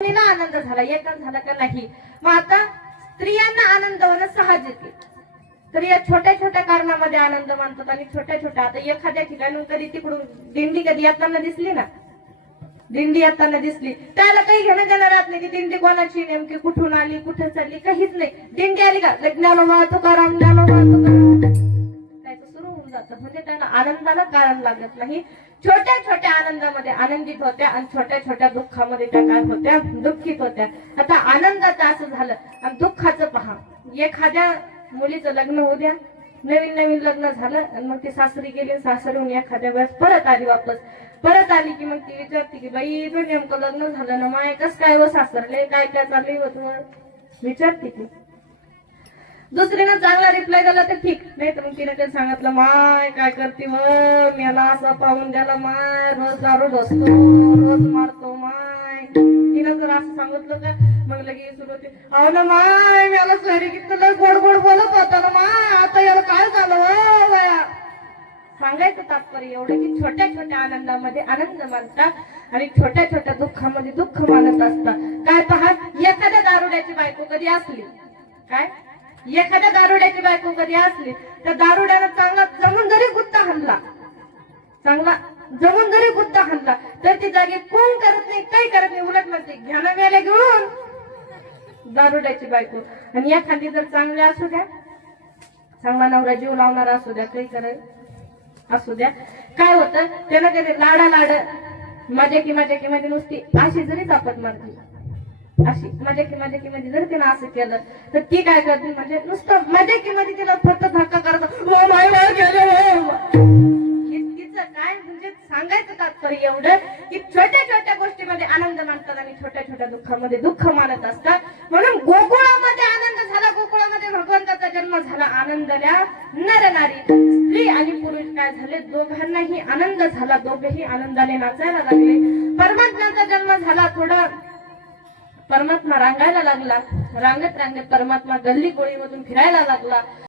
मुलीला आनंद झाला, एकच झाला का नाही. मग आता स्त्रियांना आनंद होणं साहजिक आहे. स्त्रिया छोट्या छोट्या कारणामध्ये आनंद मानतात आणि छोट्या छोट्या आता एखाद्या ठिकाणी कधी तिकडून दिंडी कधी येताना दिसली ना, दिंडी येताना दिसली त्याला काही घेणं देणं राहत नाही. ती दिंडी कोणाची, नेमकी कुठून आली, कुठे चालली, काहीच नाही. दिंडी आली का ज्ञानोबा तुकाराम, ज्ञानोबा तुकाराम त्याचं सुरू होऊन जातं. म्हणजे त्यांना आनंदाला कारण लागत नाही. छोट्या छोट्या आनंदामध्ये आनंदित होत्या आणि छोट्या छोट्या दुःखामध्ये त्या काय होत्या, दुःखित होत्या. आता आनंदाचं असं झालं आणि दुःखाचं पहा. एखाद्या मुलीचं लग्न होऊ द्या, नवीन नवीन लग्न झालं आणि मग ती सासरी गेली, सासरून एखाद्या वेळेस परत आली, वापस परत आली की मग ती विचारते की बाई तू नेमकं लग्न झालं ना माय, कस काय व सासरले, काय काय चालली होत, विचारते की. दुसरीनं चांगला रिप्लाय दिला तर ठीक, नाही तर मग तिने ते सांगितलं माय काय करते व मला असं पाहून द्याला माय, रोज दारू ढोसतो, रोज मारतो माय. तिनं जर असं सांगितलं का मग लगेच सुरू होते, अहो ना माय मला सरी किती गोड गोड बोलत होता ना माय, आता याला काय झालं हो बाया. सांगायचं तात्पर्य एवढं की छोट्या छोट्या आनंदामध्ये आनंद मानतात आणि छोट्या छोट्या दुःखामध्ये दुःख मानत असतात. काय पहा, एखाद्या दारुड्याची बायको कधी असली, काय एखाद्या दारुड्याची बायको कधी असली तर दारुड्यानं चांगला जमून जरी गुत्ता हाणला, चांगला जमून जरी गुत्ता हाणला तर ती जागी कोण करत नाही, काही करत नाही, उलट म्हणते घ्या ना मेले घेऊन दारुड्याची बायको. आणि एखादी जर चांगली असू द्या, चांगला नवरा जीव लावणारा असू द्या, काही करायला असू द्या, काय होतं त्याला त्याने लाडा लाड मजा की मध्ये नुसती अशी जरी चापट मारली, अशी मजा की मध्ये जर तिनं असं केलं तर ती काय करते, म्हणजे नुसतं मजा की मध्ये तिला फक्त धक्का करत तिचं काय. म्हणजे सांगायचं तात्पर्य एवढं की छोट्या छोट्या गोष्टीमध्ये आनंद मानतात आणि छोट्या छोट्या दुःखामध्ये दुःख मानत असतात. म्हणून गोकुळामध्ये आनंद झाला, गोकुळामध्ये भगवंताचा जन्म झाला, आनंदल्या नर नारी, स्त्री आणि पुरुष काय झाले, दोघांनाही आनंद झाला, दोघेही आनंदाने नाचायला लागले. परमात्म्याचा जन्म झाला, थोडा परमात्मा रांगायला लागला, रांगत रांगत परमात्मा गल्ली गोळीमधून फिरायला लागला.